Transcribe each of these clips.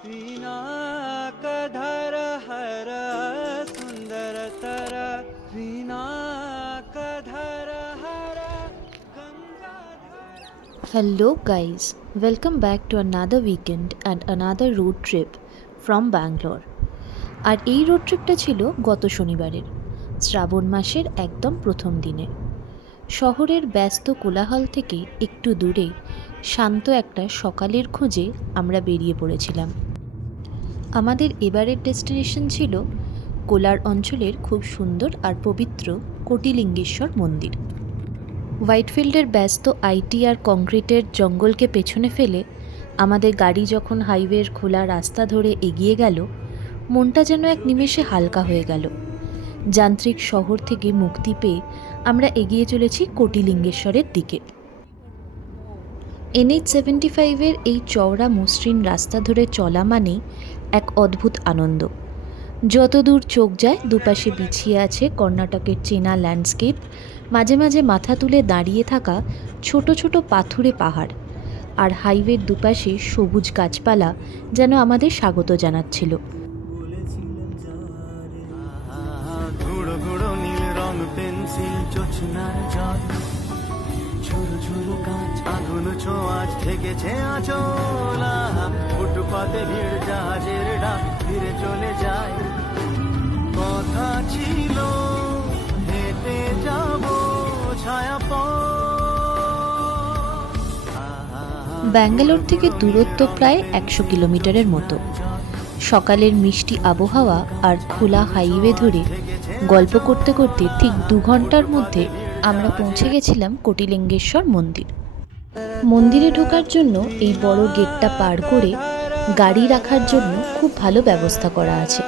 पिनाकधर her सुंदरतर पिनाकधर her Gangadhar. Hello, guys. Welcome back to another weekend and another road trip from Bangalore. আর এই road ট্রিপটা ছিল গত শনিবারের শ্রাবণ মাসের একদম প্রথম দিনে। শহরের ব্যস্ত কোলাহল থেকে একটু দূরে শান্ত একটা সকালের খোঁজে আমরা বেরিয়ে পড়েছিলাম। আমাদের এবারের ডেস্টিনেশন ছিল কোলার অঞ্চলের খুব সুন্দর আর পবিত্র কোটিলিঙ্গেশ্বর মন্দির। হোয়াইটফিল্ডের ব্যস্ত আইটি আর কংক্রিটের জঙ্গলকে পেছনে ফেলে আমাদের গাড়ি যখন হাইওয়ের খোলা রাস্তা ধরে এগিয়ে গেল, মনটা যেন এক নিমেষে হালকা হয়ে গেল। যান্ত্রিক শহর থেকে মুক্তি পেয়ে আমরা এগিয়ে চলেছি কোটিলিঙ্গেশ্বরের দিকে। NH-75-এর এই চওড়া মসৃণ রাস্তা ধরে চলা মানেই এক অদ্ভুত আনন্দ। যতদূর চোখ যায় দুপাশে বিছিয়ে আছে কর্ণাটকের চেনা ল্যান্ডস্কেপ, মাঝে মাঝে মাথা তুলে দাঁড়িয়ে থাকা ছোট ছোট পাথুরে পাহাড়, আর হাইওয়ের দুপাশে সবুজ গাছপালা যেন আমাদের স্বাগত জানাচ্ছিল। ফুটপাতে ভিড় জাহাজের ডাক ফিরে চলে যায়, কথা ছিল হেঁটে যাব ছায়া ব্যাঙ্গালোর থেকে দূরত্ব প্রায় 100 কিলোমিটারের মতো। সকালের মিষ্টি আবহাওয়া আর খোলা হাইওয়ে ধরে গল্প করতে করতে ঠিক 2 ঘন্টার মধ্যে আমরা পৌঁছে গেছিলাম কোটিলিঙ্গেশ্বর মন্দির। মন্দিরে ঢোকার জন্য এই বড় গেটটা পার করে গাড়ি রাখার জন্য খুব ভালো ব্যবস্থা করা আছে।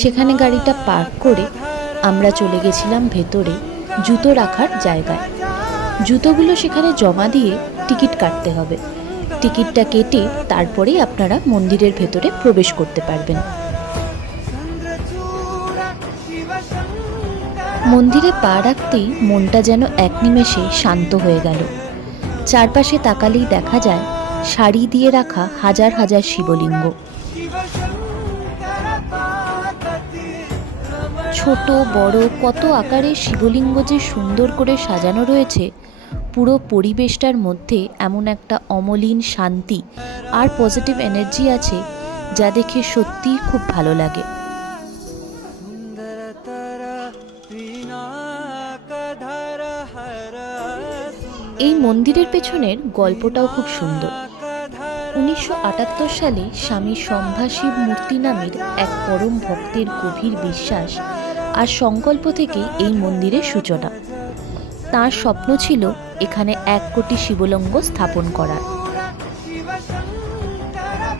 সেখানে গাড়িটা পার্ক করে আমরা চলে গেছিলাম ভেতরে জুতো রাখার জায়গায়। জুতোগুলো সেখানে জমা দিয়ে টিকিট কাটতে হবে। টিকিটটা কেটে তারপরেই আপনারা মন্দিরের ভেতরে প্রবেশ করতে পারবেন। মন্দিরে পা রাখতেই মনটা যেন এক নিমেষে শান্ত হয়ে গেল। চারপাশে তাকালেই দেখা যায় সারি দিয়ে রাখা হাজার হাজার শিবলিঙ্গ। ছোট বড় কত আকারের শিবলিঙ্গ যে সুন্দর করে সাজানো রয়েছে, পুরো পরিবেশটার মধ্যে এমন একটা অমলিন শান্তি আর পজিটিভ এনার্জি আছে যা দেখে সত্যিই খুব ভালো লাগে। এই মন্দিরের পেছনের গল্পটাও খুব সুন্দর। 1978 সালে স্বামী সম্ভাশিব মূর্তি নামের এক পরম ভক্তের গভীর বিশ্বাস আর সংকল্প থেকে এই মন্দিরের সূচনা। তাঁর স্বপ্ন ছিল এখানে 1 কোটি শিবলিঙ্গ স্থাপন করার।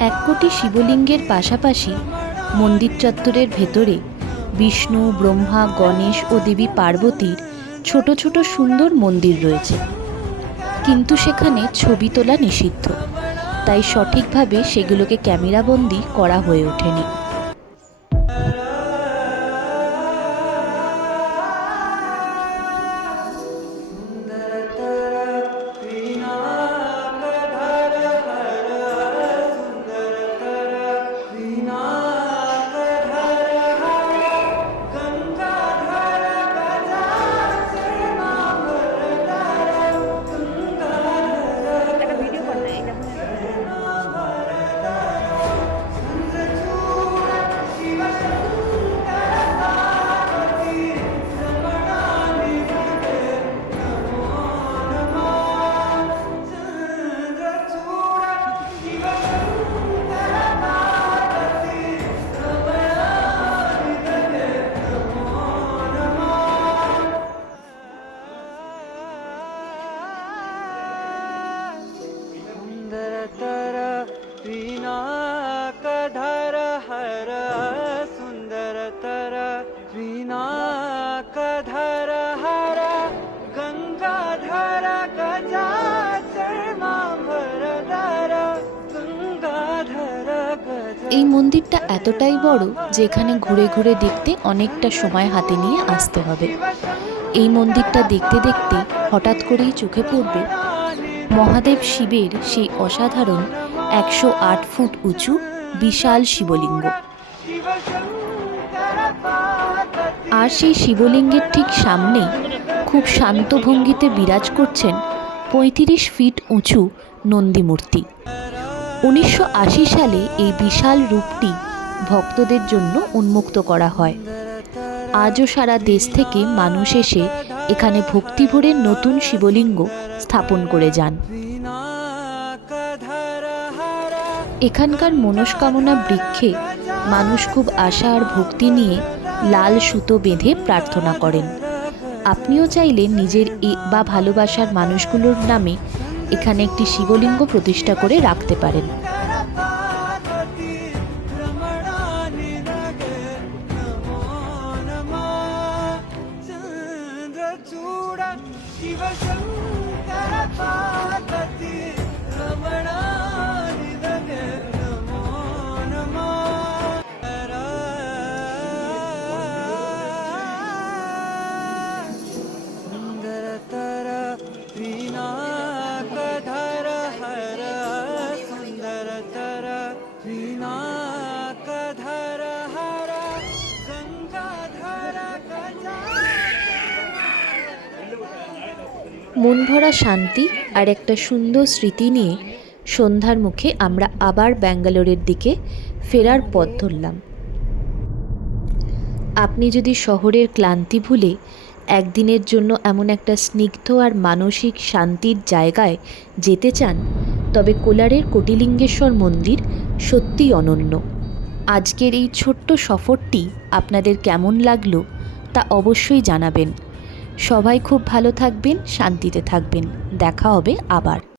1 কোটি শিবলিঙ্গের পাশাপাশি মন্দির চত্বরের ভেতরে বিষ্ণু, ব্রহ্মা, গণেশ ও দেবী পার্বতীর ছোট ছোট সুন্দর মন্দির রয়েছে, কিন্তু সেখানে ছবি তোলা নিষিদ্ধ, তাই সঠিকভাবে সেগুলোকে ক্যামেরাবন্দি করা হয়ে ওঠেনি। पिनाकधर हर सुंदरतर पिनाकधर हर गंगाधर गजाचर्मांबरधर गंगाधर गजा। এই মন্দিরটা এতটাই বড় যে এখানে ঘুরে ঘুরে দেখতে অনেকটা সময় হাতে নিয়ে আসতে হবে। এই মন্দিরটা দেখতে দেখতে হঠাৎ করেই চোখে পড়বে মহাদেব শিবের সেই অসাধারণ 108 ফুট উঁচু বিশাল শিবলিঙ্গ। শিব শঙ্কর পার্বতী আর সেই শিবলিঙ্গের ঠিক সামনে খুব শান্ত ভঙ্গিতে বিরাজ করছেন ৩৫ ফিট উঁচু নন্দী মূর্তি। ১৯৮০ সালে এই বিশাল রূপটি ভক্তদের জন্য উন্মুক্ত করা হয়। আজও সারা দেশ থেকে মানুষ এসে এখানে ভক্তিভরে নতুন শিবলিঙ্গ স্থাপন করে যান। এখানকার মনস্কামনা বৃক্ষে মানুষ খুব আশা আর ভক্তি নিয়ে লাল সুতো বেঁধে প্রার্থনা করেন। আপনিও চাইলে নিজের বা ভালোবাসার মানুষগুলোর নামে এখানে একটি শিবলিঙ্গ প্রতিষ্ঠা করে রাখতে পারেন। शिव शङ्कर पार्वती रमणा निधगे नमो नमः सुन्दरतर पिनाकधर हर सुन्दरतर पिनाकधर हर गङ्गाधर गजा মন ভরা শান্তি আর একটা সুন্দর স্মৃতি নিয়ে সন্ধ্যার মুখে আমরা আবার ব্যাঙ্গালোরের দিকে ফেরার পথ ধরলাম। আপনি যদি শহরের ক্লান্তি ভুলে একদিনের জন্য এমন একটা স্নিগ্ধ আর মানসিক শান্তির জায়গায় যেতে চান, তবে কোলারের কোটিলিঙ্গেশ্বর মন্দির সত্যিই অনন্য। আজকের এই ছোট্ট সফরটি আপনাদের কেমন লাগলো তা অবশ্যই জানাবেন। সবাই খুব ভালো থাকবেন, শান্তিতে থাকবেন। দেখা হবে আবার।